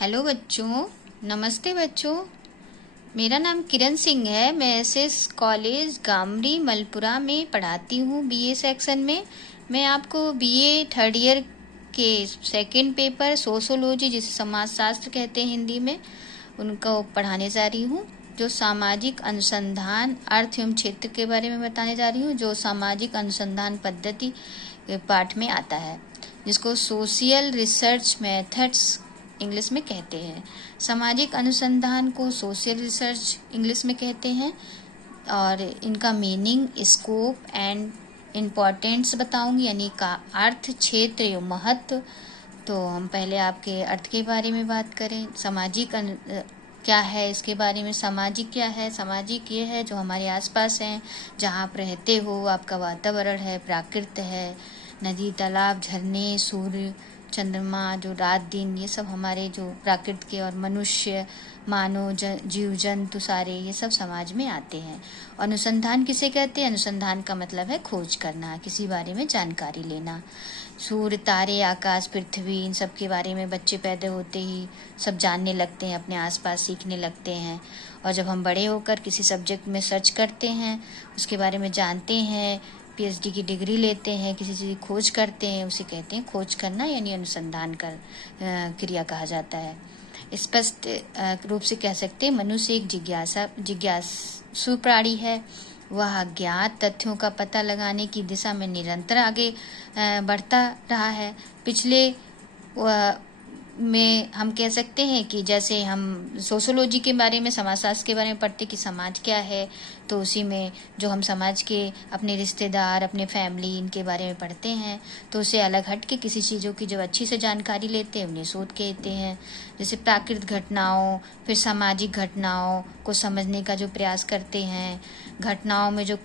Hello बच्चों, नमस्ते बच्चों। मेरा नाम किरण सिंह है। मैं एसएस कॉलेज गामरी मलपुरा में पढ़ाती हूँ बीए सेक्शन में। मैं आपको बीए थर्ड ईयर के सेकंड पेपर सोशोलॉजी, जिसे समाजशास्त्र कहते हैं हिंदी में, उनको पढ़ाने जा रही हूँ। जो सामाजिक अनुसंधान अर्थ एवं क्षेत्र के बारे में बताने जा रही हूँ, जो सामाजिक अनुसंधान पद्धति के पाठ में आता है, जिसको सोशियल रिसर्च मेथड्स इंग्लिश में कहते हैं। सामाजिक अनुसंधान को सोशल रिसर्च इंग्लिश में कहते हैं। और इनका मीनिंग, स्कोप एंड इम्पोर्टेंस बताऊंगी, यानी का अर्थ, क्षेत्र एवं महत्व। तो हम पहले आपके अर्थ के बारे में बात करें। सामाजिक क्या है, इसके बारे में। सामाजिक क्या है? सामाजिक ये है जो हमारे आसपास हैं, जहाँ आप रहते हो, आपका वातावरण है, प्राकृत है, नदी, तालाब, झरने, सूर्य, चंद्रमा, जो रात दिन, ये सब हमारे जो प्राकृत के, और मनुष्य, मानव, जीव जंतु, सारे ये सब समाज में आते हैं। अनुसंधान किसे कहते हैं? अनुसंधान का मतलब है खोज करना, किसी बारे में जानकारी लेना। सूर्य, तारे, आकाश, पृथ्वी, इन सब के बारे में बच्चे पैदा होते ही सब जानने लगते हैं, अपने आसपास सीखने लगते हैं। और जब हम बड़े होकर किसी सब्जेक्ट में सर्च करते हैं, उसके बारे में जानते हैं, पीएचडी की डिग्री लेते हैं, किसी चीज़ की खोज करते हैं, उसे कहते हैं खोज करना, यानी अनुसंधान कर क्रिया कहा जाता है। स्पष्ट रूप से कह सकते हैं, मनुष्य एक जिज्ञासु प्राणी है। वह अज्ञात तथ्यों का पता लगाने की दिशा में निरंतर आगे बढ़ता रहा है। पिछले में हम कह सकते हैं कि जैसे हम सोशोलॉजी के बारे में, समाजशास्त्र के बारे में पढ़ते कि समाज क्या है, तो उसी में जो हम समाज के अपने रिश्तेदार, अपने फैमिली, इनके बारे में पढ़ते हैं, तो उसे अलग हट के किसी चीज़ों की जब अच्छी से जानकारी लेते हैं, उन्हें शोध कहते हैं। जैसे प्राकृतिक घटनाओं, फिर सामाजिक घटनाओं को समझने का जो प्रयास करते हैं, घटनाओं में जो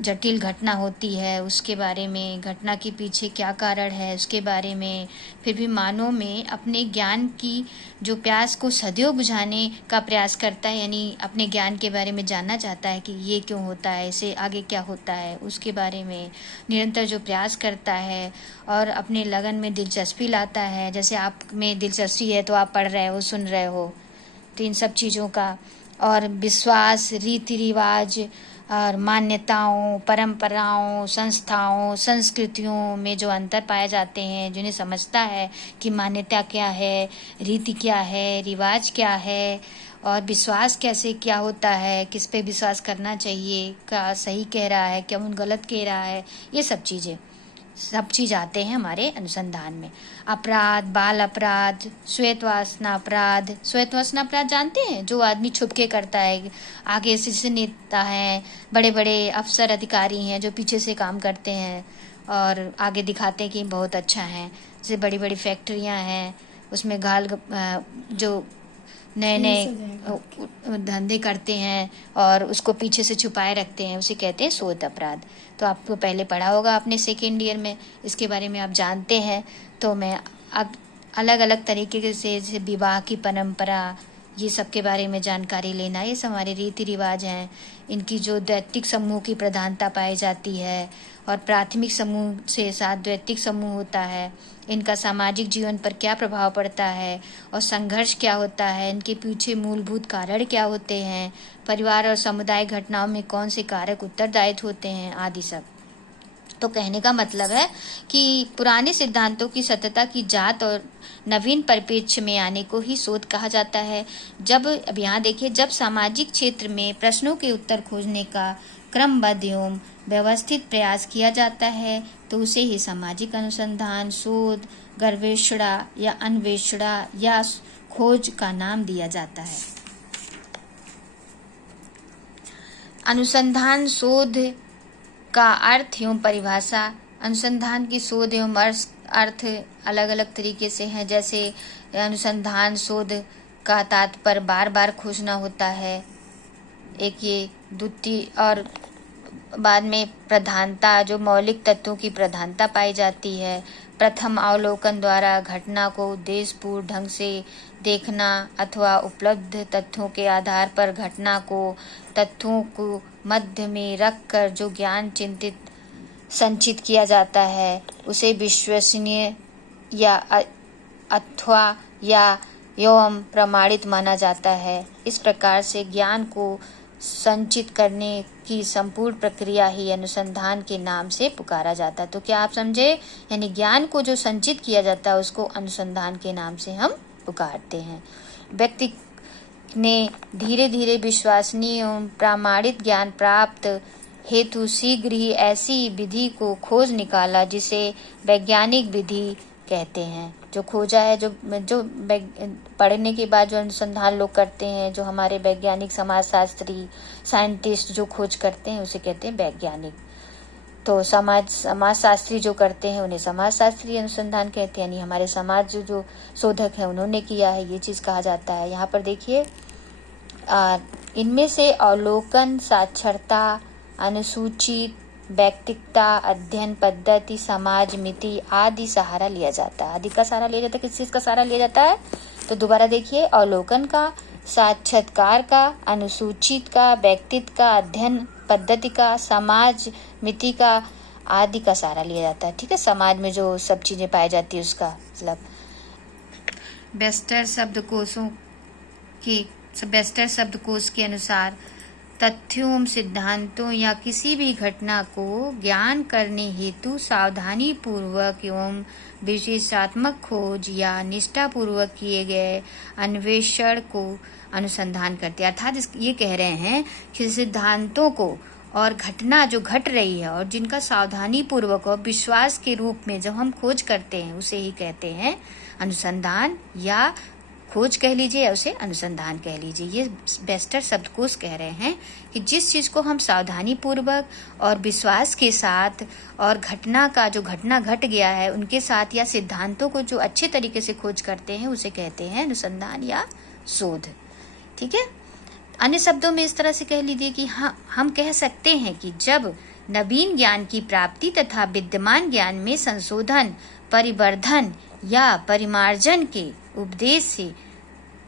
जटिल घटना होती है उसके बारे में, घटना के पीछे क्या कारण है उसके बारे में, फिर भी मानव में अपने ज्ञान की जो प्यास को सदैव बुझाने का प्रयास करता है, यानी अपने ज्ञान के बारे में जानना चाहता है कि ये क्यों होता है, इसे आगे क्या होता है, उसके बारे में निरंतर जो प्रयास करता है और अपने लगन में दिलचस्पी लाता है। जैसे आप में दिलचस्पी है तो आप पढ़ रहे हो, सुन रहे हो, तो इन सब चीज़ों का। और विश्वास, रीति रिवाज और मान्यताओं, परंपराओं, संस्थाओं, संस्कृतियों में जो अंतर पाए जाते हैं, जिन्हें समझता है कि मान्यता क्या है, रीति क्या है, रिवाज क्या है, और विश्वास कैसे क्या होता है, किस पे विश्वास करना चाहिए, क्या सही कह रहा है, क्या गलत कह रहा है, ये सब चीज़ आते हैं हमारे अनुसंधान में। अपराध, बाल अपराध, श्वेतवासना अपराध। श्वेतवासना अपराध जानते हैं? जो आदमी छुप के करता है, आगे से जैसे नेता हैं, बड़े बड़े अफसर अधिकारी हैं जो पीछे से काम करते हैं और आगे दिखाते हैं कि बहुत अच्छा है। जैसे बड़ी बड़ी फैक्ट्रियां हैं, उसमें जो नए नए धंधे करते हैं और उसको पीछे से छुपाए रखते हैं, उसे कहते हैं श्वेत अपराध। तो आपको पहले पढ़ा होगा आपने सेकेंड ईयर में, इसके बारे में आप जानते हैं। तो मैं अब अलग अलग तरीके से, जैसे विवाह की परंपरा, ये सब के बारे में जानकारी लेना, ये सब हमारे रीति रिवाज हैं। इनकी जो द्वैतिक समूह की प्रधानता पाई जाती है और प्राथमिक समूह से साथ द्वैतिक समूह होता है, इनका सामाजिक जीवन पर क्या प्रभाव पड़ता है और संघर्ष क्या होता है, इनके पीछे मूलभूत कारण क्या होते हैं, परिवार और समुदाय घटनाओं में कौन से कारक उत्तरदायित्व होते हैं, आदि सब। तो कहने का मतलब है कि पुराने सिद्धांतों की सत्यता की जांच और नवीन परिप्रेक्ष्य में आने को ही शोध कहा जाता है। अब यहाँ देखिए, जब सामाजिक क्षेत्र में प्रश्नों के उत्तर खोजने का क्रमबद्ध एवं व्यवस्थित प्रयास किया जाता है, तो उसे ही सामाजिक अनुसंधान, शोध, गर्वेषणा या अन्वेषणा या खोज का नाम दिया जाता है। अनुसंधान शोध का अर्थ एवं परिभाषा। अनुसंधान की शोध एवं अर्थ अलग अलग तरीके से हैं। जैसे अनुसंधान शोध का तात्पर्य बार बार खोजना होता है, एक ये। द्वितीय और बाद में प्रधानता, जो मौलिक तत्वों की प्रधानता पाई जाती है। प्रथम अवलोकन द्वारा घटना को उद्देश्यपूर्ण ढंग से देखना अथवा उपलब्ध तथ्यों के आधार पर घटना को तथ्यों को मध्य में रखकर जो ज्ञान संचित किया जाता है, उसे विश्वसनीय या अथवा या एवं प्रमाणित माना जाता है। इस प्रकार से ज्ञान को संचित करने की संपूर्ण प्रक्रिया ही अनुसंधान के नाम से पुकारा जाता है। तो क्या आप समझे? यानी ज्ञान को जो संचित किया जाता है उसको अनुसंधान के नाम से हम पुकारते हैं। व्यक्ति ने धीरे धीरे विश्वसनीय एवं प्रमाणित ज्ञान प्राप्त हेतु शीघ्र ही ऐसी विधि को खोज निकाला जिसे वैज्ञानिक विधि कहते हैं। जो खोजा है, जो पढ़ने के बाद जो अनुसंधान लोग करते हैं, जो हमारे वैज्ञानिक समाजशास्त्री साइंटिस्ट जो खोज करते हैं उसे कहते हैं वैज्ञानिक। तो समाजशास्त्री जो करते हैं उन्हें समाजशास्त्री अनुसंधान कहते हैं। यानी हमारे समाज जो शोधक है उन्होंने किया है, ये चीज़ कहा जाता है। यहाँ पर देखिए, इनमें से अवलोकन, साक्षरता, अनुसूचित, व्यक्तिकता, अध्ययन पद्धति, समाज मिति आदि सहारा लिया जाता है। आदि का सहारा लिया जाता है। किस चीज़ का सहारा लिया जाता है? तो दोबारा देखिए, अवलोकन का, साक्षात्कार का, अनुसूचित का, व्यक्तित्व का, अध्ययन पद्धति का, समाज मिति का आदि का सहारा लिया जाता है। ठीक है, समाज में जो सब चीज़ें पाई जाती है उसका मतलब। वेस्टर शब्दकोश के अनुसार तथ्यों, सिद्धांतों या किसी भी घटना को ज्ञान करने हेतु सावधानी पूर्वक एवं विशेषात्मक खोज या निष्ठा पूर्वक किए गए अन्वेषण को अनुसंधान करते हैं। अर्थात ये कह रहे हैं कि सिद्धांतों को और घटना जो घट रही है और जिनका सावधानी पूर्वक और विश्वास के रूप में जब हम खोज करते हैं उसे ही कहते हैं अनुसंधान, या खोज कह लीजिए या उसे अनुसंधान कह लीजिए। ये वेस्टर शब्दकोश कह रहे हैं कि जिस चीज़ को हम सावधानी पूर्वक और विश्वास के साथ और घटना का जो घटना घट गया है उनके साथ या सिद्धांतों को जो अच्छे तरीके से खोज करते हैं उसे कहते हैं अनुसंधान या शोध। ठीक है, अन्य शब्दों में इस तरह से कह लीजिए कि हाँ, हम कह सकते हैं कि जब नवीन ज्ञान की प्राप्ति तथा विद्यमान ज्ञान में संशोधन, परिवर्धन या परिमार्जन के उपदेश से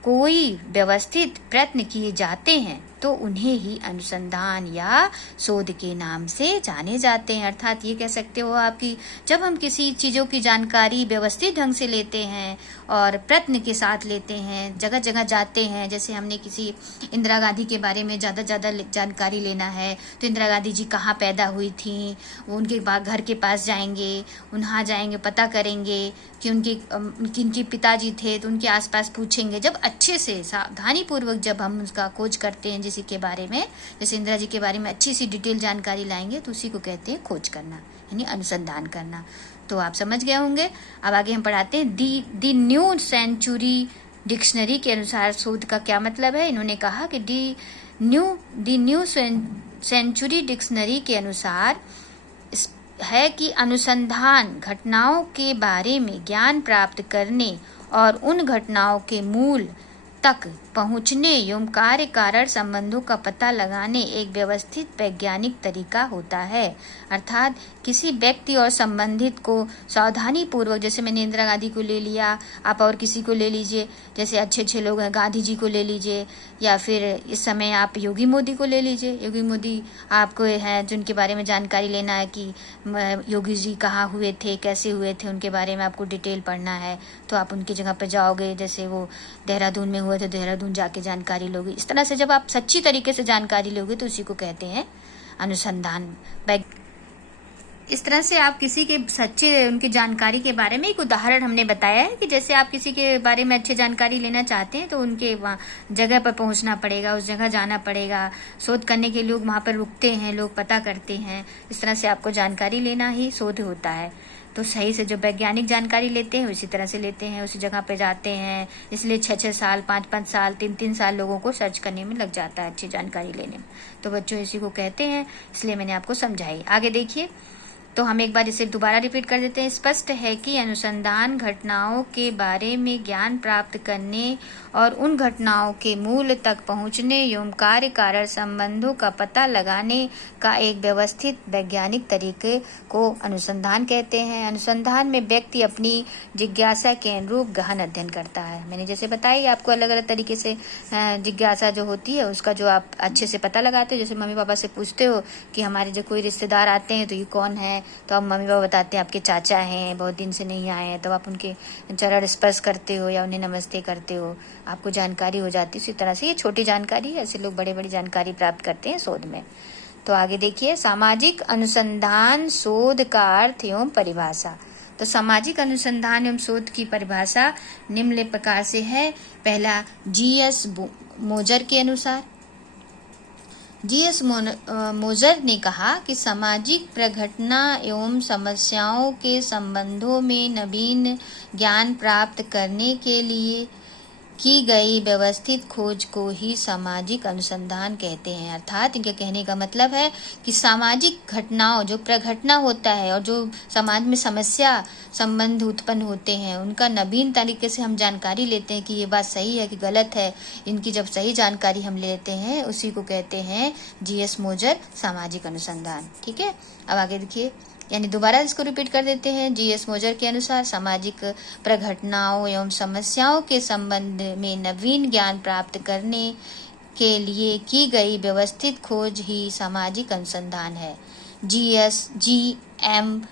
कोई व्यवस्थित प्रयत्न किए जाते हैं तो उन्हें ही अनुसंधान या शोध के नाम से जाने जाते हैं। अर्थात ये कह सकते हो आपकी जब हम किसी चीज़ों की जानकारी व्यवस्थित ढंग से लेते हैं और प्रयत्न के साथ लेते हैं, जगह जगह जाते हैं। जैसे हमने किसी इंदिरा गांधी के बारे में ज़्यादा जानकारी लेना है तो इंदिरा गांधी जी कहाँ पैदा हुई थी, वो उनके घर के पास जाएंगे, वहाँ जाएंगे, पता करेंगे कि उनके पिताजी थे तो उनके आसपास पूछेंगे। जब अच्छे से सावधानी पूर्वक जब हम उसका खोज करते हैं किसी के बारे में, जैसे इंदिरा जी के बारे में अच्छी सी डिटेल जानकारी लाएंगे तो उसी को कहते हैं खोज करना, यानी अनुसंधान करना। तो आप समझ गए होंगे। अब आगे हम पढ़ाते हैं दी न्यू सेंचुरी डिक्शनरी के अनुसार शोध का क्या मतलब है। इन्होंने कहा कि दी न्यू सेंचुरी डिक्शनरी के अनुसार है कि अनुसंधान घटनाओं के बारे में ज्ञान प्राप्त करने और उन घटनाओं के मूल तक पहुंचने एवं कार्य कारण संबंधों का पता लगाने एक व्यवस्थित वैज्ञानिक तरीका होता है। अर्थात किसी व्यक्ति और संबंधित को सावधानी पूर्वक, जैसे मैंने इंदिरा गांधी को ले लिया, आप और किसी को ले लीजिए, जैसे अच्छे अच्छे लोग हैं, गांधी जी को ले लीजिए, या फिर इस समय आप योगी मोदी को ले लीजिए। योगी मोदी आपको हैं जिनके बारे में जानकारी लेना है कि योगी जी कहाँ हुए थे, कैसे हुए थे, उनके बारे में आपको डिटेल पढ़ना है तो आप उनकी जगह पर जाओगे। जैसे वो देहरादून में हुए थे, देहरादून जाके जानकारी लोगे। इस तरह से जब आप सच्ची तरीके से जानकारी लोगे तो उसी को कहते हैं अनुसंधान। इस तरह से आप किसी के सच्चे उनकी जानकारी के बारे में एक उदाहरण हमने बताया है कि जैसे आप किसी के बारे में अच्छी जानकारी लेना चाहते हैं तो उनके वहाँ जगह पर पहुँचना पड़ेगा, उस जगह जाना पड़ेगा। शोध करने के लोग वहाँ पर रुकते हैं, लोग पता करते हैं। इस तरह से आपको जानकारी लेना ही शोध होता है। तो सही से जो वैज्ञानिक जानकारी लेते हैं उसी तरह से लेते हैं, उसी जगह पे जाते हैं। इसलिए 6-6 साल, 5-5 साल, 3-3 साल लोगों को सर्च करने में लग जाता है अच्छी जानकारी लेने में। तो बच्चों इसी को कहते हैं, इसलिए मैंने आपको समझाई। आगे देखिए, तो हम एक बार इसे दोबारा रिपीट कर देते हैं। स्पष्ट है कि अनुसंधान घटनाओं के बारे में ज्ञान प्राप्त करने और उन घटनाओं के मूल तक पहुंचने एवं कार्य कारण संबंधों का पता लगाने का एक व्यवस्थित वैज्ञानिक तरीके को अनुसंधान कहते हैं। अनुसंधान में व्यक्ति अपनी जिज्ञासा के अनुरूप गहन अध्ययन करता है। मैंने जैसे बताई आपको अलग अलग तरीके से जिज्ञासा जो होती है उसका जो आप अच्छे से पता लगाते हो। जैसे मम्मी पापा से पूछते हो कि हमारे जो कोई रिश्तेदार आते हैं तो ये कौन है, तो अब मम्मी पापा बताते हैं आपके चाचा हैं, बहुत दिन से नहीं आए हैं, तो आप उनके चरण स्पर्श करते हो या उन्हें नमस्ते करते हो, आपको जानकारी हो जाती है। इसी तरह से ये छोटी जानकारी है, ऐसे लोग बड़े बड़ी जानकारी प्राप्त करते हैं शोध में। तो आगे देखिए, सामाजिक अनुसंधान शोध का अर्थ एवं परिभाषा। तो सामाजिक अनुसंधान एवं शोध की परिभाषा निम्न प्रकार से है। पहला, जीएस मोजर के अनुसार, जीएस मोजर ने कहा कि सामाजिक प्रघटना एवं समस्याओं के संबंधों में नवीन ज्ञान प्राप्त करने के लिए की गई व्यवस्थित खोज को ही सामाजिक अनुसंधान कहते हैं। अर्थात इनके कहने का मतलब है कि सामाजिक घटनाओं, जो प्रघटना होता है और जो समाज में समस्या संबंध उत्पन्न होते हैं, उनका नवीन तरीके से हम जानकारी लेते हैं कि ये बात सही है कि गलत है। इनकी जब सही जानकारी हम लेते हैं, उसी को कहते हैं जीएस मोजर सामाजिक अनुसंधान। ठीक है, अब आगे देखिए, यानी दोबारा इसको रिपीट कर देते हैं। जीएस मोजर के अनुसार सामाजिक प्रघटनाओं एवं समस्याओं के संबंध में नवीन ज्ञान प्राप्त करने के लिए की गई व्यवस्थित खोज ही सामाजिक अनुसंधान है। जी.एम.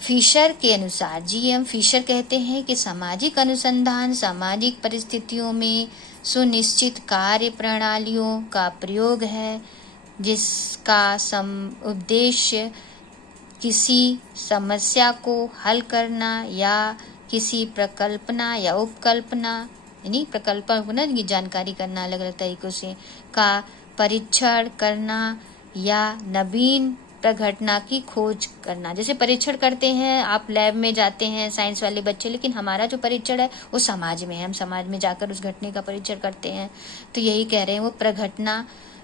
फिशर के अनुसार, जी.एम. फिशर कहते हैं कि सामाजिक अनुसंधान सामाजिक परिस्थितियों में सुनिश्चित कार्य प्रणालियों का प्रयोग है, जिसका उद्देश्य किसी समस्या को हल करना या किसी प्रकल्पना या उपकल्पना, यानी प्रकल्पना की जानकारी करना अलग अलग तरीकों से, का परीक्षण करना या नवीन प्रघटना की खोज करना। जैसे परीक्षण करते हैं, आप लैब में जाते हैं साइंस वाले बच्चे, लेकिन हमारा जो परीक्षण है वो समाज में है, हम समाज में जाकर उस घटने का परीक्षण करते हैं। तो यही कह रहे हैं वो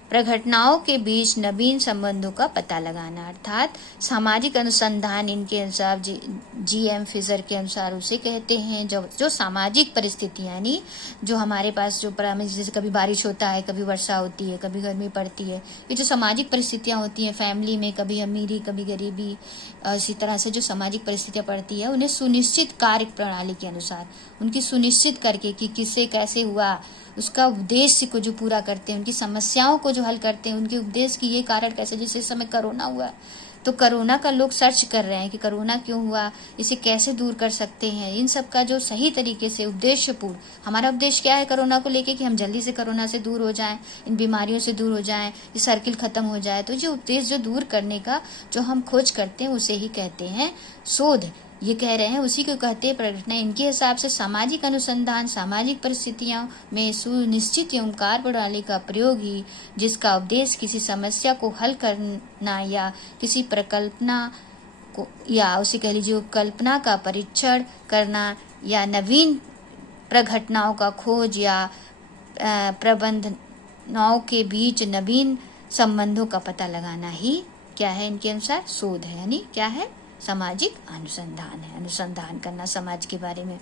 प्रघटनाओं के बीच नवीन संबंधों का पता लगाना। अर्थात सामाजिक अनुसंधान इनके अनुसार, जी.एम. फिशर के अनुसार उसे कहते हैं जो सामाजिक परिस्थितियां, यानी जो हमारे पास जो जैसे कभी बारिश होता है, कभी वर्षा होती है, कभी गर्मी पड़ती है, ये जो सामाजिक परिस्थितियां होती हैं फैमिली में, कभी अमीरी कभी गरीबी, इसी तरह से जो सामाजिक परिस्थितियां पड़ती है, उन्हें सुनिश्चित कार्य प्रणाली के अनुसार उनकी सुनिश्चित करके कि किससे कैसे हुआ, उसका उद्देश्य को जो पूरा करते हैं, उनकी समस्याओं को जो हल करते हैं, उनके उद्देश्य की ये कारण कैसे, जैसे इस समय कोरोना हुआ, तो कोरोना का लोग सर्च कर रहे हैं कि कोरोना क्यों हुआ, इसे कैसे दूर कर सकते हैं। इन सब का जो सही तरीके से उद्देश्यपूर्ण, हमारा उद्देश्य क्या है कोरोना को लेके, कि हम जल्दी से कोरोना से दूर हो जाएं, इन बीमारियों से दूर हो जाएं, ये सर्किल खत्म हो जाए। तो जो उद्देश्य जो दूर करने का जो हम खोज करते हैं, उसे ही कहते हैं शोध। ये कह रहे हैं उसी को कहते हैं प्रघटना। इनके हिसाब से सामाजिक अनुसंधान सामाजिक परिस्थितियों में सुनिश्चित एवं कार्य प्रणाली का प्रयोग ही, जिसका उद्देश्य किसी समस्या को हल करना या किसी प्रकल्पना को, या उसे कह लीजिए कल्पना का परीक्षण करना या नवीन प्रघटनाओं का खोज या प्रबंधनाओं के बीच नवीन संबंधों का पता लगाना ही क्या है, इनके अनुसार शोध है। यानी क्या है, सामाजिक अनुसंधान है, अनुसंधान करना समाज के बारे में।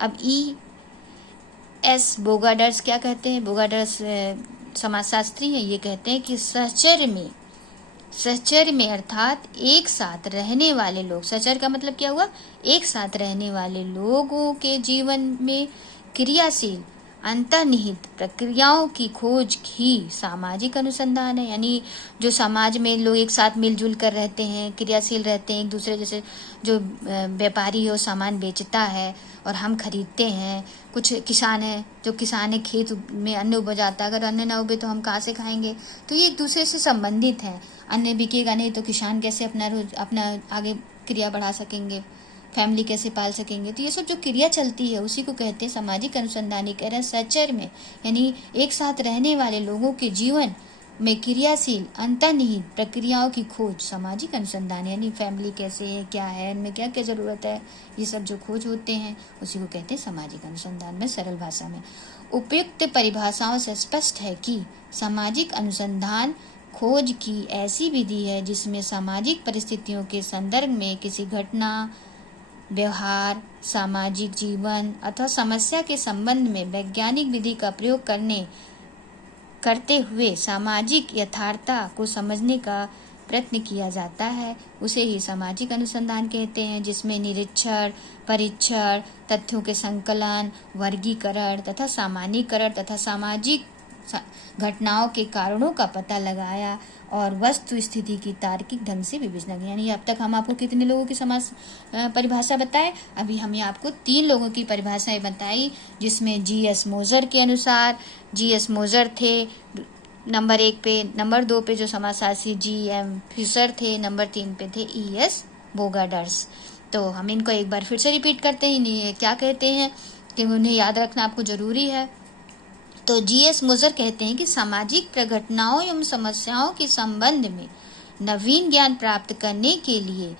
अब E.S. बोगाडर्स क्या कहते हैं, बोगाडर्स समाजशास्त्री हैं, ये कहते हैं कि सहचर्य में अर्थात एक साथ रहने वाले लोग, सहचर्य का मतलब क्या हुआ, एक साथ रहने वाले लोगों के जीवन में क्रियाशील अंतर्निहित प्रक्रियाओं की खोज ही सामाजिक अनुसंधान है। यानी जो समाज में लोग एक साथ मिलजुल कर रहते हैं, क्रियाशील रहते हैं, एक दूसरे, जैसे जो व्यापारी हो सामान बेचता है और हम खरीदते हैं, कुछ किसान है, जो किसान है खेत में अन्न उपजाता है, अगर अन्न ना उगे तो हम कहाँ से खाएंगे। तो ये एक दूसरे से संबंधित हैं, अन्न बिकेगा नहीं तो किसान कैसे अपना आगे क्रिया बढ़ा सकेंगे, फैमिली कैसे पाल सकेंगे। तो ये सब जो क्रिया चलती है उसी को कहते हैं सामाजिक अनुसंधान। कह रहे हैं सहचर्य में, यानी एक साथ रहने वाले लोगों के जीवन में क्रियाशील अंतर्निहित प्रक्रियाओं की खोज सामाजिक अनुसंधान। यानी फैमिली कैसे है, क्या है, इनमें क्या क्या जरूरत है, ये सब जो खोज होते हैं उसी को कहते हैं सामाजिक अनुसंधान। में सरल भाषा में उपयुक्त परिभाषाओं से स्पष्ट है कि सामाजिक अनुसंधान खोज की ऐसी विधि है जिसमें सामाजिक परिस्थितियों के संदर्भ में किसी घटना, व्यवहार, सामाजिक जीवन अथवा समस्या के संबंध में वैज्ञानिक विधि का प्रयोग करते हुए सामाजिक यथार्थता को समझने का प्रयत्न किया जाता है, उसे ही सामाजिक अनुसंधान कहते हैं, जिसमें निरीक्षण, परीक्षण, तथ्यों के संकलन, वर्गीकरण तथा सामान्यीकरण तथा घटनाओं के कारणों का पता लगाया और वस्तु स्थिति की तार्किक ढंग से विवेचना की। यानी अब तक हम आपको कितने लोगों की समास परिभाषा बताए? अभी हमने आपको 3 लोगों की परिभाषाएं बताई, जिसमें जी.एस. मोजर के अनुसार जी.एस. मोजर थे नंबर 1 पे, नंबर 2 पे जो समाजशास्त्री जी.एम. फिशर थे, नंबर 3 पे थे ई.एस. बोगाडर्स। तो हम इनको एक बार फिर से रिपीट करते हैं, ये क्या कहते हैं कि उन्हें याद रखना आपको जरूरी है। तो जी.एस. मोजर कहते हैं कि सामाजिक प्रघटनाओं एवं समस्याओं के संबंध में नवीन ज्ञान प्राप्त करने के लिए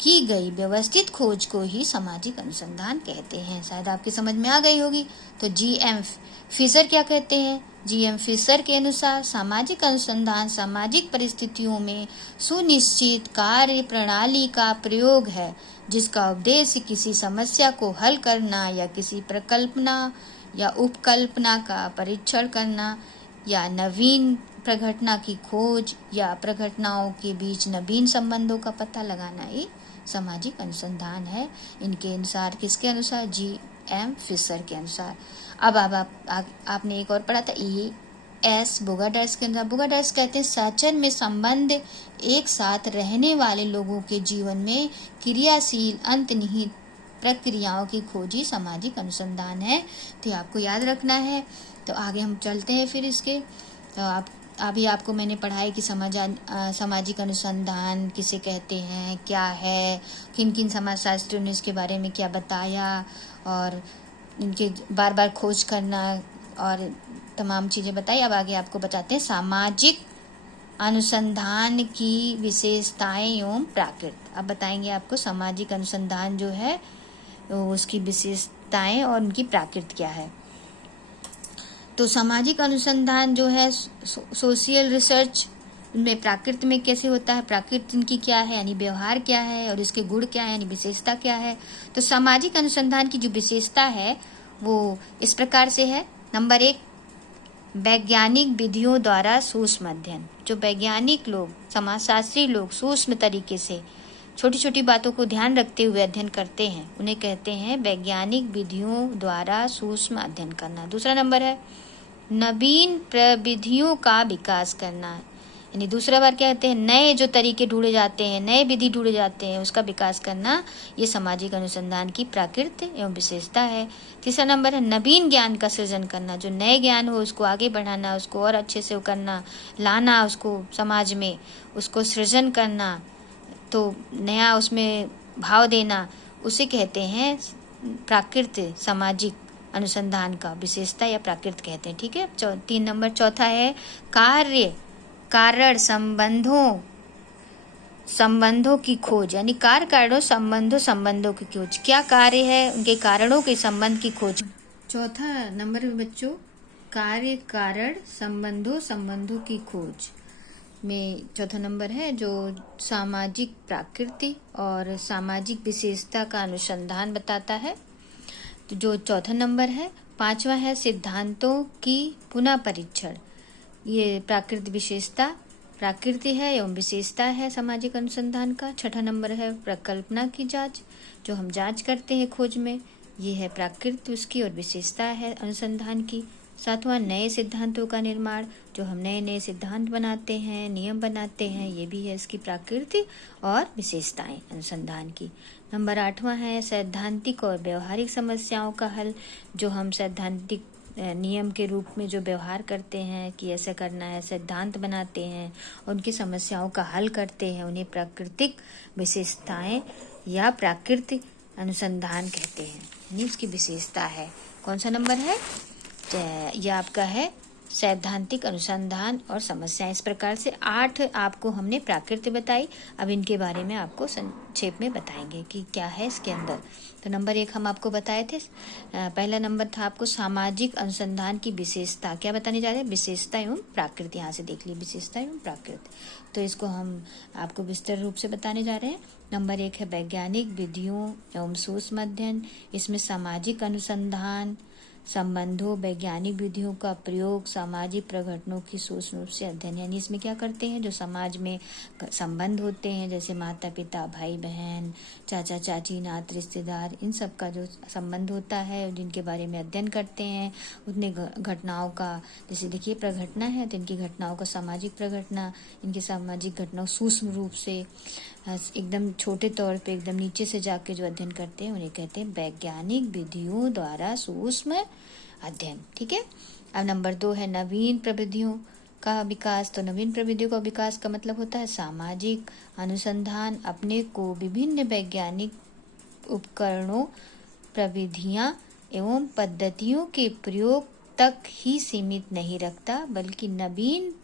की गई व्यवस्थित खोज को ही सामाजिक अनुसंधान कहते हैं। शायद आपकी समझ में आ गई होगी। तो जी.एम. फिशर क्या कहते हैं? जी.एम. फिशर के अनुसार सामाजिक अनुसंधान सामाजिक परिस्थितियों में सुनिश्चित कार्य प्रणाली का प्रयोग है, जिसका उद्देश्य किसी समस्या को हल करना या किसी प्रकल्पना या उपकल्पना का परीक्षण करना या नवीन प्रघटना की खोज या प्रघटनाओं के बीच नवीन संबंधों का पता लगाना ही सामाजिक अनुसंधान है। इनके अनुसार, किसके अनुसार? जी.एम. फिशर के अनुसार। अब आपने एक और पढ़ा था ई.एस. बोगाडर्स के अनुसार। बोगाडर्स कहते हैं सहचर में संबंध एक साथ रहने वाले लोगों के जीवन में क्रियाशील अंतर्निहित प्रक्रियाओं की खोज ही सामाजिक अनुसंधान है। तो आपको याद रखना है। तो आगे हम चलते हैं फिर इसके। तो अभी आपको मैंने पढ़ाई कि सामाजिक अनुसंधान किसे कहते हैं, क्या है, किन किन समाजशास्त्रियों ने इसके बारे में क्या बताया और इनके बार बार खोज करना और तमाम चीज़ें बताई। अब आगे आपको बताते हैं सामाजिक अनुसंधान की विशेषताएं एवं प्राकृत। अब बताएंगे आपको सामाजिक अनुसंधान जो है उसकी विशेषताएं और उनकी प्राकृत क्या है। तो सामाजिक अनुसंधान जो है सोशल रिसर्च में प्राकृत में कैसे होता है, प्राकृत इनकी क्या है यानी व्यवहार क्या है और इसके गुण क्या है यानी विशेषता क्या है। तो सामाजिक अनुसंधान की जो विशेषता है वो इस प्रकार से है। नंबर 1, वैज्ञानिक विधियों द्वारा सूक्ष्म अध्ययन। जो वैज्ञानिक लोग, समाजशास्त्री लोग सूक्ष्म तरीके से छोटी छोटी बातों को ध्यान रखते हुए अध्ययन करते हैं, उन्हें कहते हैं वैज्ञानिक विधियों द्वारा सूक्ष्म अध्ययन करना। दूसरा नंबर है नवीन प्रविधियों का विकास करना, यानी दूसरा बार क्या कहते हैं, नए जो तरीके ढूंढे जाते हैं, नए विधि ढूंढे जाते हैं, उसका विकास करना, ये सामाजिक अनुसंधान की प्राकृत एवं विशेषता है। तीसरा नंबर है नवीन ज्ञान का सृजन करना, जो नए ज्ञान हो उसको आगे बढ़ाना, उसको और अच्छे से करना, लाना, उसको समाज में उसको सृजन करना, तो नया उसमें भाव देना, उसे कहते हैं प्राकृत सामाजिक अनुसंधान का विशेषता या प्राकृत कहते हैं। ठीक है। 3 नंबर चौथा है कार्य कारण संबंधों की खोज, यानी कार्य कारणों संबंधों की खोज। क्या कार्य है, उनके कारणों के संबंध की खोज। चौथा नंबर बच्चों कार्य कारण संबंधों की खोज में चौथा नंबर है जो सामाजिक प्रकृति और सामाजिक विशेषता का अनुसंधान बताता है। तो जो चौथा नंबर है। 5वां है सिद्धांतों की पुनः परीक्षण। ये प्राकृति है एवं विशेषता है सामाजिक अनुसंधान का। 6ठा नंबर है प्रकल्पना की जांच, जो हम जांच करते हैं खोज में, ये है प्राकृति उसकी और विशेषता है अनुसंधान की। 7वां नए सिद्धांतों का निर्माण, जो हम नए नए सिद्धांत बनाते हैं, नियम बनाते हैं, ये भी है इसकी प्राकृति और विशेषताएं अनुसंधान की। नंबर 8वां है सैद्धांतिक और व्यवहारिक समस्याओं का हल, जो हम सैद्धांतिक नियम के रूप में जो व्यवहार करते हैं कि ऐसा करना है, सिद्धांत बनाते हैं, उनकी समस्याओं का हल करते हैं, उन्हें प्राकृतिक विशेषताएं या प्राकृतिक अनुसंधान कहते हैं, यानी उसकी विशेषता है। कौन सा नंबर है? यह आपका है सैद्धांतिक अनुसंधान और समस्याएं। इस प्रकार से 8 आपको हमने प्राकृति बताई। अब इनके बारे में आपको संक्षेप में बताएंगे कि क्या है इसके अंदर। तो नंबर 1 हम आपको बताए थे। पहला नंबर था आपको सामाजिक अनुसंधान की विशेषता। क्या बताने जा रहे हैं? विशेषता एवं प्राकृति। यहाँ से देख ली, विशेषता एवं प्राकृति। तो इसको हम आपको विस्तार रूप से बताने जा रहे हैं। नंबर 1 है वैज्ञानिक विधियों एवं सूक्ष्म अध्ययन। इसमें सामाजिक अनुसंधान संबंधों, वैज्ञानिक विधियों का प्रयोग, सामाजिक प्रघटनों की सूक्ष्म रूप से अध्ययन। यानी इसमें क्या करते हैं, जो समाज में संबंध होते हैं जैसे माता पिता, भाई बहन, चाचा चाची, नात रिश्तेदार, इन सब का जो संबंध होता है जिनके बारे में अध्ययन करते हैं, उतने घटनाओं का, जैसे देखिए प्रघटना है तो इनकी घटनाओं का सामाजिक प्रघटना, इनकी सामाजिक घटनाओं सूक्ष्म रूप से एकदम छोटे तौर पे एकदम नीचे से जाके जो अध्ययन करते हैं उन्हें कहते हैं वैज्ञानिक विधियों द्वारा सूक्ष्म अध्ययन। ठीक है। अब नंबर 2 है नवीन प्रविधियों का विकास। तो नवीन प्रविधियों का विकास का मतलब होता है सामाजिक अनुसंधान अपने को विभिन्न वैज्ञानिक उपकरणों, प्रविधियां एवं पद्धतियों के प्रयोग तक ही सीमित नहीं रखता, बल्कि नवीन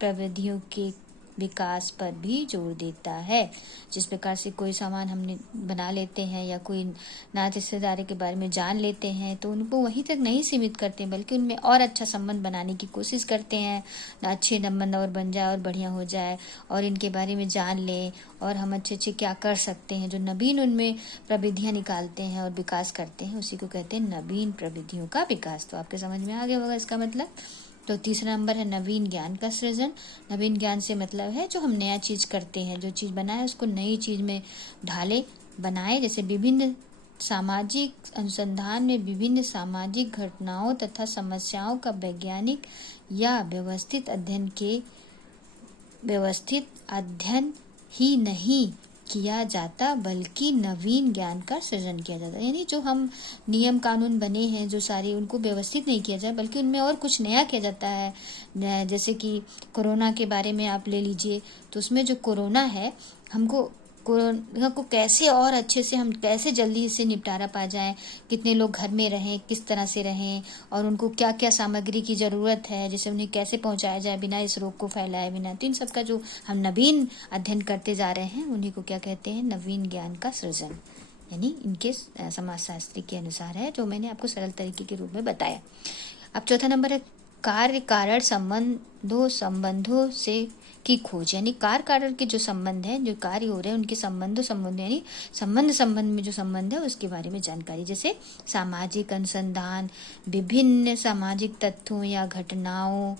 प्रविधियों के विकास पर भी जोर देता है। जिस प्रकार से कोई सामान हमने बना लेते हैं या कोई नाते रिश्तेदारी के बारे में जान लेते हैं तो उनको वहीं तक नहीं सीमित करते, बल्कि उनमें और अच्छा संबंध बनाने की कोशिश करते हैं, अच्छे संबंध और बन जाए और बढ़िया हो जाए और इनके बारे में जान लें और हम अच्छे अच्छे क्या कर सकते हैं। जो नवीन उनमें प्रविधियां निकालते हैं और विकास करते हैं उसी को कहते हैं नवीन प्रविधियों का विकास। तो आपके समझ में आ गया होगा इसका मतलब। तो तीसरा नंबर है नवीन ज्ञान का सृजन। नवीन ज्ञान से मतलब है जो हम नया चीज करते हैं, जो चीज बनाए उसको नई चीज में ढाले बनाए। जैसे विभिन्न सामाजिक अनुसंधान में विभिन्न सामाजिक घटनाओं तथा समस्याओं का वैज्ञानिक या व्यवस्थित अध्ययन ही नहीं किया जाता, बल्कि नवीन ज्ञान का सृजन किया जाता है। यानी जो हम नियम कानून बने हैं जो सारे, उनको व्यवस्थित नहीं किया जाए बल्कि उनमें और कुछ नया किया जाता है। जैसे कि कोरोना के बारे में आप ले लीजिए, तो उसमें जो कोरोना है, हमको कोरोना को कैसे और अच्छे से हम कैसे जल्दी से निपटारा पा जाएं, कितने लोग घर में रहें, किस तरह से रहें और उनको क्या क्या सामग्री की ज़रूरत है, जैसे उन्हें कैसे पहुंचाया जाए बिना इस रोग को फैलाए बिना। तो इन सब का जो हम नवीन अध्ययन करते जा रहे हैं उन्हीं को क्या कहते हैं, नवीन ज्ञान का सृजन। यानी इनके समाजशास्त्री के अनुसार है, जो मैंने आपको सरल तरीके के रूप में बताया। अब चौथा नंबर है कार्य कारण संबंधों से की खोज। यानी कार्य कारण के जो संबंध है, जो कार्य हो रहे हैं उनके संबंध यानी संबंध में जो संबंध है उसके बारे में जानकारी। जैसे सामाजिक अनुसंधान विभिन्न सामाजिक तथ्यों या घटनाओं,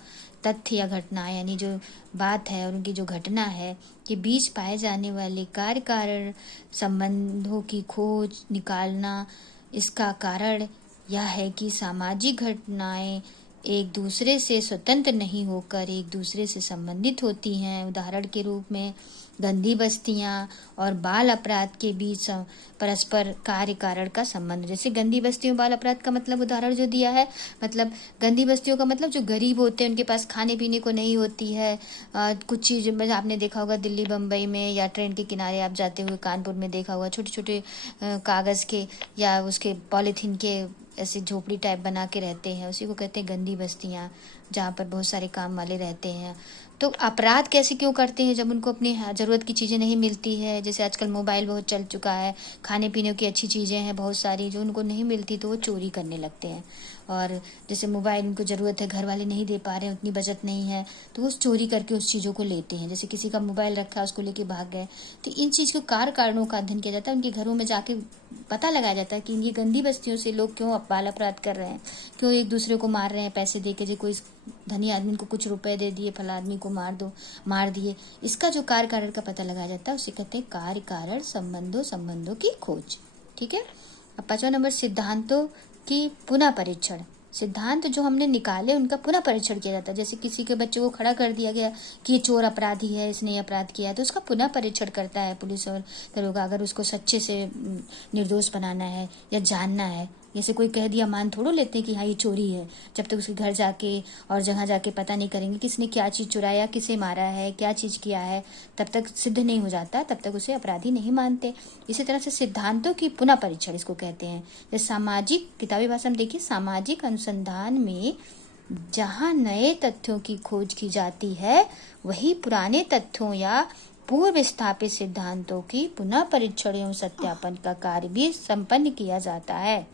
तथ्य या घटनाएं यानी जो बात है और उनकी जो घटना है के बीच पाए जाने वाले कार्य कारण संबंधों की खोज निकालना। इसका कारण यह है कि सामाजिक घटनाएं एक दूसरे से स्वतंत्र नहीं होकर एक दूसरे से संबंधित होती हैं। उदाहरण के रूप में गंदी बस्तियां और बाल अपराध के बीच परस्पर कार्य कारण का संबंध। जैसे गंदी बस्तियों बाल अपराध का मतलब उदाहरण जो दिया है, मतलब गंदी बस्तियों का मतलब जो गरीब होते हैं उनके पास खाने पीने को नहीं होती है। कुछ चीज़ आपने देखा होगा दिल्ली बम्बई में या ट्रेन के किनारे आप जाते हुए कानपुर में देखा होगा, छोटे छोटे कागज़ के या उसके पॉलीथीन के ऐसे झोपड़ी टाइप बना के रहते हैं, उसी को कहते हैं गंदी बस्तियां, जहाँ पर बहुत सारे काम वाले रहते हैं। तो अपराध कैसे क्यों करते हैं, जब उनको अपनी ज़रूरत की चीज़ें नहीं मिलती है। जैसे आजकल मोबाइल बहुत चल चुका है, खाने पीने की अच्छी चीज़ें हैं बहुत सारी, जो उनको नहीं मिलती तो वो चोरी करने लगते हैं। और जैसे मोबाइल उनको ज़रूरत है, घर वाले नहीं दे पा रहे हैं, उतनी बचत नहीं है, तो वो चोरी करके उस चीज़ों को लेते हैं। जैसे किसी का मोबाइल रखा है उसको लेके भाग गए। तो इन चीज़ के कारणों का अध्ययन किया जाता है, उनके घरों में जाके पता लगाया जाता है कि ये गंदी बस्तियों से लोग क्यों बाल अपराध कर रहे हैं, क्यों एक दूसरे को मार रहे हैं पैसे दे के। जो कोई धनी आदमी को कुछ रुपए दे दिए, फला आदमी को मार दिए। इसका जो कार्य कारण का पता लगाया जाता है उसे कहते हैं कार्य कारण संबंधों की खोज। ठीक है। अब 5वां नंबर सिद्धांतों की पुनः परीक्षण। सिद्धांत जो हमने निकाले उनका पुनः परीक्षण किया जाता है। जैसे किसी के बच्चे को खड़ा कर दिया गया कि ये चोर अपराधी है, इसने अपराध किया है, तो उसका पुनः परीक्षण करता है पुलिस और दरोगा, अगर उसको सच्चे से निर्दोष बनाना है या जानना है। जैसे कोई कह दिया मान थोड़ो लेते हैं कि हाँ ये चोरी है, जब तक उसके घर जाके और जगह जाके पता नहीं करेंगे कि इसने क्या चीज़ चुराया, किसे मारा है, क्या चीज़ किया है, तब तक सिद्ध नहीं हो जाता, तब तक उसे अपराधी नहीं मानते। इसी तरह से सिद्धांतों की पुनः परीक्षण इसको कहते हैं। जैसे सामाजिक, किताबी भाषा में देखिए, सामाजिक अनुसंधान में जहाँ नए तथ्यों की खोज की जाती है वही पुराने तथ्यों या पूर्व स्थापित सिद्धांतों की पुनः परीक्षण एवं सत्यापन का कार्य भी संपन्न किया जाता है।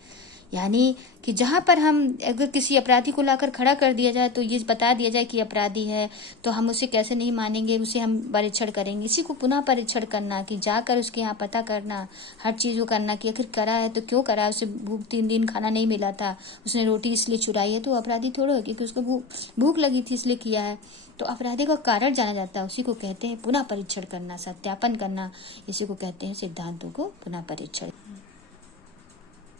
यानी कि जहाँ पर हम अगर किसी अपराधी को लाकर खड़ा कर दिया जाए तो ये बता दिया जाए कि अपराधी है, तो हम उसे कैसे नहीं मानेंगे, उसे हम परीक्षण करेंगे। इसी को पुनः परीक्षण करना, कि जाकर उसके यहाँ पता करना, हर चीज़ को करना कि आखिर करा है तो क्यों करा है। उसे भूख 3 दिन खाना नहीं मिला था, उसने रोटी इसलिए चुराई है, तो अपराधी थोड़ा है, क्योंकि उसको भूख लगी थी इसलिए किया है। तो अपराधी का कारण जाना जाता है, उसी को कहते हैं पुनः परीक्षण करना, सत्यापन करना। इसी को कहते हैं सिद्धांतों को पुनः परीक्षण।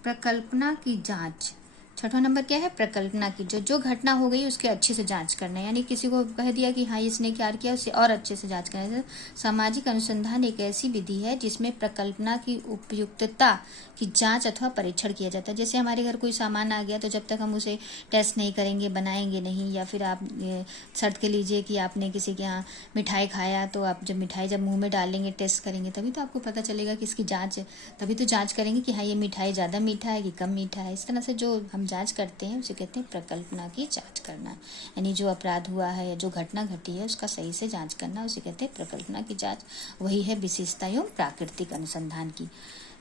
प्रकल्पना की जांच। छठा नंबर क्या है? प्रकल्पना की। जो घटना हो गई उसके अच्छे से जांच करना, यानी किसी को कह दिया कि हाँ इसने क्या किया, उसे और अच्छे से जांच करना। सामाजिक अनुसंधान एक ऐसी विधि है जिसमें प्रकल्पना की उपयुक्तता की जांच अथवा परीक्षण किया जाता है। जैसे हमारे घर कोई सामान आ गया, तो जब तक हम उसे टेस्ट नहीं करेंगे, बनाएंगे नहीं, या फिर आप शर्त के लीजिए कि आपने किसी के यहाँ मिठाई खाया, तो आप जब मिठाई जब मुंह में डालेंगे, टेस्ट करेंगे, तभी तो आपको पता चलेगा कि इसकी जांच है। तभी तो जांच करेंगे कि हाँ ये मिठाई ज़्यादा मीठा है कि कम मीठा है। इस तरह से जो हम जांच करते हैं उसे कहते हैं प्रकल्पना की जांच करना। यानी जो अपराध हुआ है या जो घटना घटी है उसका सही से जांच करना, उसे कहते हैं प्रकल्पना की जांच। वही है विशेषता एवं प्राकृतिक अनुसंधान की।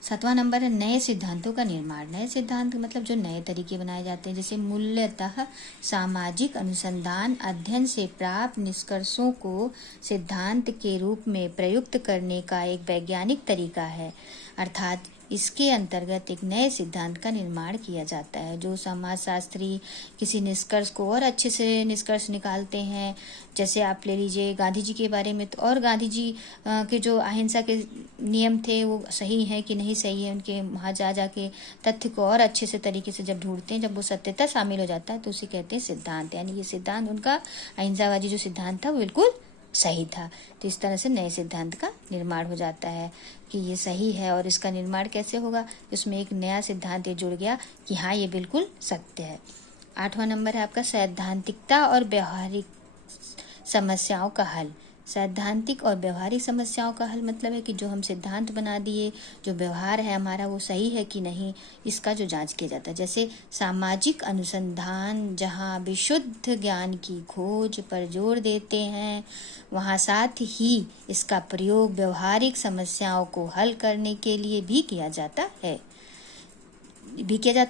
7वां नंबर है नए सिद्धांतों का निर्माण। नए सिद्धांत मतलब जो नए तरीके बनाए जाते हैं, जैसे मूलतः सामाजिक अनुसंधान अध्ययन से प्राप्त निष्कर्षों को सिद्धांत के रूप में प्रयुक्त करने का एक वैज्ञानिक तरीका है। अर्थात इसके अंतर्गत एक नए सिद्धांत का निर्माण किया जाता है। जो समाजशास्त्री किसी निष्कर्ष को और अच्छे से निष्कर्ष निकालते हैं, जैसे आप ले लीजिए गांधी जी के बारे में, तो और गांधी जी के जो अहिंसा के नियम थे वो सही है कि नहीं सही है, उनके वहाँ जा जाके तथ्य को और अच्छे से तरीके से जब ढूंढते हैं, जब वो सत्यता शामिल हो जाता है, तो उसे कहते हैं सिद्धांत। यानी ये सिद्धांत, उनका अहिंसावादी जो सिद्धांत था वो बिल्कुल सही था। तो इस तरह से नए सिद्धांत का निर्माण हो जाता है कि ये सही है। और इसका निर्माण कैसे होगा? उसमें एक नया सिद्धांत ये जुड़ गया कि हाँ ये बिल्कुल सत्य है। 8वां नंबर है आपका सैद्धांतिकता और व्यवहारिक समस्याओं का हल। सैद्धांतिक और व्यवहारिक समस्याओं का हल मतलब है कि जो हम सिद्धांत बना दिए, जो व्यवहार है हमारा वो सही है कि नहीं, इसका जो जांच किया जाता है। जैसे सामाजिक अनुसंधान जहाँ विशुद्ध ज्ञान की खोज पर जोर देते हैं, वहाँ साथ ही इसका प्रयोग व्यवहारिक समस्याओं को हल करने के लिए भी किया जाता है।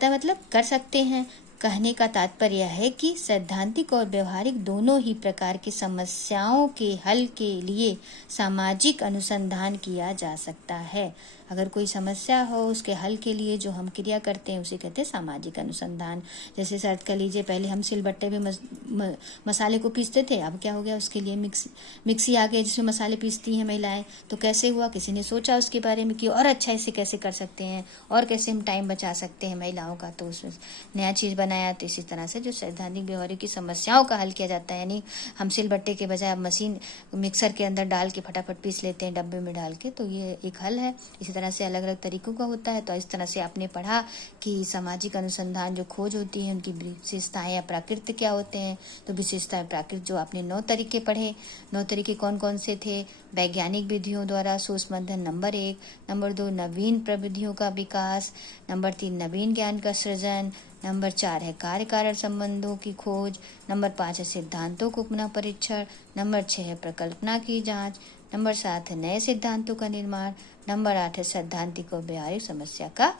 मतलब कर सकते हैं। कहने का तात्पर्य है कि सैद्धांतिक और व्यवहारिक दोनों ही प्रकार की समस्याओं के हल के लिए सामाजिक अनुसंधान किया जा सकता है। अगर कोई समस्या हो उसके हल के लिए जो हम क्रिया करते हैं उसे कहते हैं सामाजिक अनुसंधान। जैसे शर्त कर लीजिए, पहले हम सिलबट्टे में मसाले को पीसते थे, अब क्या हो गया, उसके लिए मिक्सी आ गई जिसमें मसाले पीसती हैं महिलाएं। तो कैसे हुआ? किसी ने सोचा उसके बारे में कि और अच्छा इसे कैसे कर सकते हैं और कैसे हम टाइम बचा सकते हैं महिलाओं का, तो उसमें नया चीज़ बनाया। तो इसी तरह से जो सैद्धांतिक व्यवहारिक की समस्याओं का हल किया जाता है, यानी हम सिलबट्टे के बजाय मशीन मिक्सर के अंदर डाल के फटाफट पीस लेते हैं डब्बे में डाल के, तो ये एक हल है। इसी तरह से अलग अलग तरीकों का होता है। तो इस तरह से आपने पढ़ा कि सामाजिक अनुसंधान जो खोज होती है उनकी विशेषताएं या प्राकृत क्या होते हैं। तो विशेषताएं प्राकृत जो आपने 9 तरीके पढ़े। 9 तरीके कौन कौन से थे? वैज्ञानिक विधियों द्वारा सोचमंथन नंबर 1, नंबर 2 नवीन प्रविधियों का विकास, नंबर 3 नवीन ज्ञान का सृजन, नंबर 4 है कार्य कारण संबंधों की खोज, नंबर 5 है सिद्धांतों को पुनः परीक्षण, नंबर 6 है प्रकल्पना की जांच, नंबर 7 है नए सिद्धांतों का निर्माण, नंबर 8 है सैद्धांतिक और व्यवहारिक समस्या का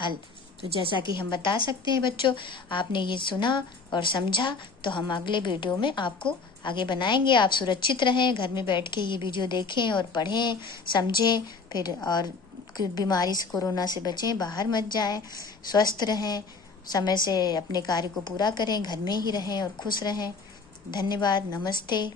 हल। तो जैसा कि हम बता सकते हैं बच्चों, आपने ये सुना और समझा, तो हम अगले वीडियो में आपको आगे बनाएंगे। आप सुरक्षित रहें, घर में बैठ के ये वीडियो देखें और पढ़ें, समझें, फिर और बीमारी से, कोरोना से बचें, बाहर मत जाएं, स्वस्थ रहें, समय से अपने कार्य को पूरा करें, घर में ही रहें और खुश रहें। धन्यवाद। नमस्ते।